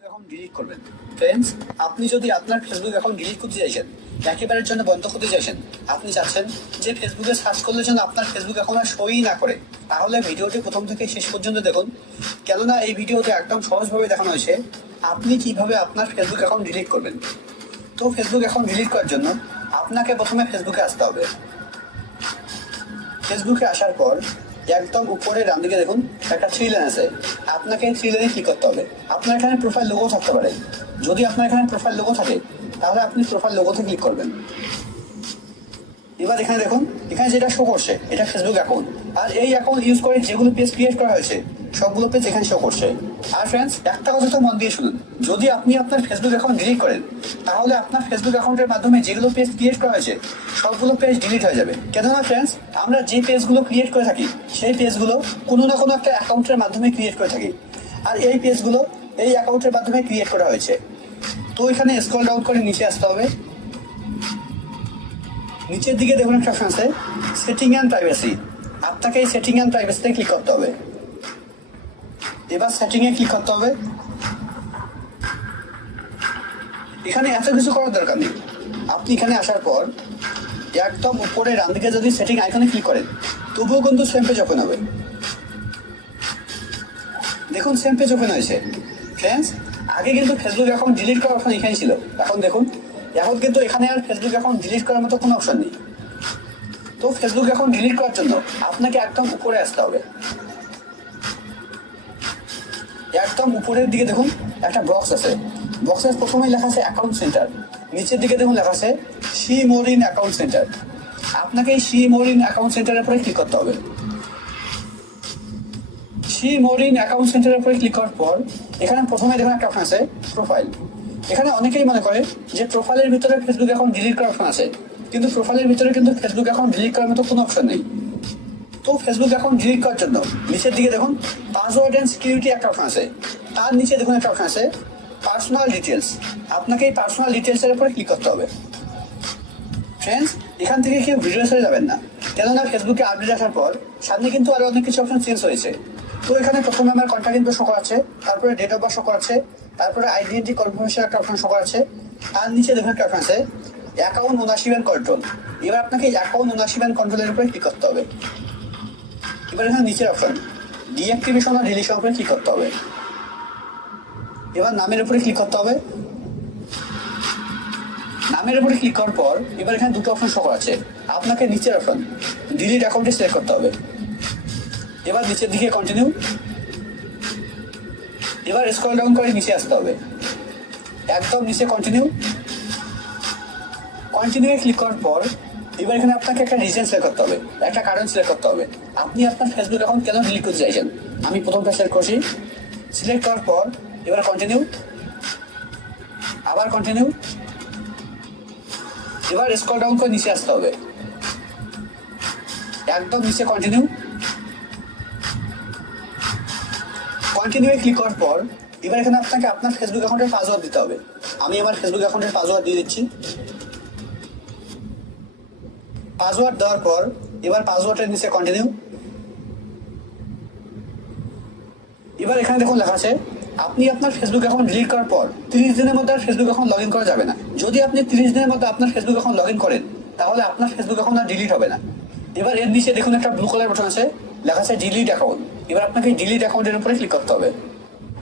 Facebook account delete করবেন। Friends, আপনি যদি আপনার ফেসবুক অ্যাকাউন্ট ডিলিট করতে চাইছেন, একেবারের জন্য বন্ধ করতে চাইছেন, আপনি চাচ্ছেন যে ফেসবুকে সার্চ করলে যেন আপনার ফেসবুক অ্যাকাউন্ট আর সই না করে, তাহলে ভিডিওটি প্রথম থেকে শেষ পর্যন্ত দেখুন। কেননা এই ভিডিওতে একদম সহজভাবে দেখানো হয়েছে আপনি কিভাবে আপনার ফেসবুক অ্যাকাউন্ট ডিলিট করবেন। তো ফেসবুক অ্যাকাউন্ট ডিলিট করার জন্য আপনাকে প্রথমে ফেসবুকে আসতে হবে। ফেসবুকে আসার পর একদম উপরে ডান দিকে দেখুন একটা থ্রি লাইন আছে, আপনাকে থ্রি লাইনে ক্লিক করতে হবে। আপনার এখানে প্রোফাইল লোগো থাকতে পারে, যদি আপনার এখানে প্রোফাইল লোগো থাকে তাহলে আপনি প্রোফাইল লোগোতে ক্লিক করবেন। এবার এখানে দেখুন, এখানে যেটা শো করছে এটা ফেসবুক অ্যাকাউন্ট, আর এই অ্যাকাউন্ট ইউজ করে যেগুলো পেজ ক্রিয়েট করা হয়েছে সবগুলো পেজ এখানে শো করছে। আর ফ্রেন্ডস, একটা কথা তো মন দিয়ে শুনুন, যদি আপনি আপনার ফেসবুক অ্যাকাউন্ট ডিলিট করেন তাহলে আপনার ফেসবুক অ্যাকাউন্টের মাধ্যমে যেগুলো পেজ ক্রিয়েট করা হয়েছে সবগুলো পেজ ডিলিট হয়ে যাবে। কেননা ফ্রেন্ডস, আমরা যে পেজগুলো ক্রিয়েট করে থাকি সেই পেজগুলো কোনো না কোনো একটা অ্যাকাউন্টের মাধ্যমে ক্রিয়েট করে থাকি, আর এই পেজগুলো এই অ্যাকাউন্টের মাধ্যমে ক্রিয়েট করা হয়েছে। তো এখানে স্ক্রল ডাউন করে নিচে আসতে হবে। নিচের দিকে দেখুন একটা অপশন আছে সেটিং অ্যান্ড প্রাইভেসি, আপনাকে এই সেটিং অ্যান্ড প্রাইভেসিতে ক্লিক করতে হবে। এবার সেটিংয়ে ক্লিক করতে হবে। এখানে এত কিছু করার দরকার নেই, আপনি এখানে আসার পর একদম উপরে ডান দিকে যদি সেটিং আইকনে ক্লিক করেন তবুও কিন্তু সেম পেজ ওপেন হবে। দেখুন সেম পেজ ওপেন হয়েছে। ফ্রেন্ডস, আগে কিন্তু ফেসবুক অ্যাকাউন্ট ডিলিট করার অপশন এখানে ছিল, এখন দেখুন এখন কিন্তু এখানে আর ফেসবুক অ্যাকাউন্ট ডিলিট করার মতো কোনো অপশন নেই। তো ফেসবুক অ্যাকাউন্ট ডিলিট করার জন্য আপনাকে একদম উপরে আসতে হবে। একদম উপরের দিকে দেখুন একটা বক্স আছে, বক্সের প্রথমেই লেখা আছে অ্যাকাউন্ট সেন্টার, নিচের দিকে দেখুন লেখা আছে see more in account centre. আপনাকে এই সি মোর ইন অ্যাকাউন্ট সেন্টারের উপরে ক্লিক করতে হবে। সি মোর ইন অ্যাকাউন্ট সেন্টারের উপরে ক্লিক করার পর এখানে প্রথমে দেখুন একটা অপশন আছে প্রোফাইল। এখানে অনেকেই মনে করে যে প্রোফাইলের ভিতরে ফেসবুক অ্যাকাউন্ট ডিলিট করার অপশন আছে, কিন্তু প্রোফাইলের ভিতরে কিন্তু ফেসবুক অ্যাকাউন্ট ডিলিট করার মতো কোনো অপশন নেই। তো ফেসবুক অ্যাকাউন্ট ডিলিট করার জন্য নিচের দিকে দেখুন পাসওয়ার্ড অ্যান্ড সিকিউরিটি একটা অপশন আছে, তার নিচে দেখুন একটা অপশন আছে পার্সোনাল ডিটেলস। আপনাকে এই পার্সোনাল ডিটেলসের উপরে ক্লিক করতে হবে। ফ্রেন্ডস, এখান থেকে কেউ ভিডিও ছেড়ে যাবেন না, কেননা ফেসবুকে আপডেট আসার পর সামনে কিন্তু আরো অনেক কিছু অপশন চেঞ্জ হয়েছে। তো এখানে প্রথমে আমার কন্ট্যাক্ট ইনফো শো করাচ্ছে, তারপরে ডেট অফ বার্থ শো করাচ্ছে, তারপরে আইডেন্টি কনফার্মেশন একটা অপশন শো করাচ্ছে, তার নিচে দেখুন একটা অপশন আছে অ্যাকাউন্ট ওনারশিপ অ্যান্ড কন্ট্রোল। এবার আপনাকে অ্যাকাউন্ট ওনারশিপ অ্যান্ড কন্ট্রোলের উপরে ক্লিক করতে হবে। এবার এখানে নিচের অপশন ডিঅ্যাক্টিভেশন আর ডিলিশন উপরে ক্লিক করতে হবে। এবার নামের উপরে ক্লিক করতে হবে। নামের উপরে ক্লিক করার পর এবার এখানে দুটো অপশন শো করাচ্ছে, আপনাকে নিচের অপশন ডিলিট অ্যাকাউন্টে সিলেক্ট করতে হবে। এবার নিচের দিকে কন্টিনিউ। এবার স্ক্রল ডাউন করে নিচে আসতে হবে, একদম নিচে কন্টিনিউ। কন্টিনিউয়ে ক্লিক করার পর এবার এখানে আপনাকে একটা রিজন সিলেক্ট করতে হবে, একটা কারণ সিলেক্ট করতে হবে আপনি আপনার ফেসবুক অ্যাকাউন্ট কেন ডিলিট করতে চাইছেন। আমি প্রথমটা সিলেক্ট করছি। সিলেক্ট করার পর এবার কন্টিনিউ, আবার কন্টিনিউ। এবার স্ক্রল ডাউন করে নিচে আসতে হবে, একদম নিচে কন্টিনিউ। কন্টিনিউয়ে ক্লিক করার পর এবার এখানে আপনাকে আপনার ফেসবুক অ্যাকাউন্টের পাসওয়ার্ড দিতে হবে। আমি আমার ফেসবুক অ্যাকাউন্টের পাসওয়ার্ড দিয়ে দিচ্ছি। পাসওয়ার্ড দেওয়ার পর এবার পাসওয়ার্ডের নিচে কন্টিনিউ। এবার এখানে দেখুন লেখা আছে আপনি আপনার ফেসবুক অ্যাকাউন্ট ডিলিট করার পর 30 দিনের মধ্যে আর ফেসবুক অ্যাকাউন্ট লগ ইন করা যাবে না। যদি আপনি 30 দিনের মধ্যে আপনার ফেসবুক অ্যাকাউন্ট লগ ইন করেন তাহলে আপনার ফেসবুক অ্যাকাউন্ট আর ডিলিট হবে না। এবার এর নিচে দেখুন একটা ব্লু কালার বাটন আছে, লেখা আছে ডিলিট অ্যাকাউন্ট। এবার আপনাকে ডিলিট অ্যাকাউন্টের উপরে ক্লিক করতে হবে।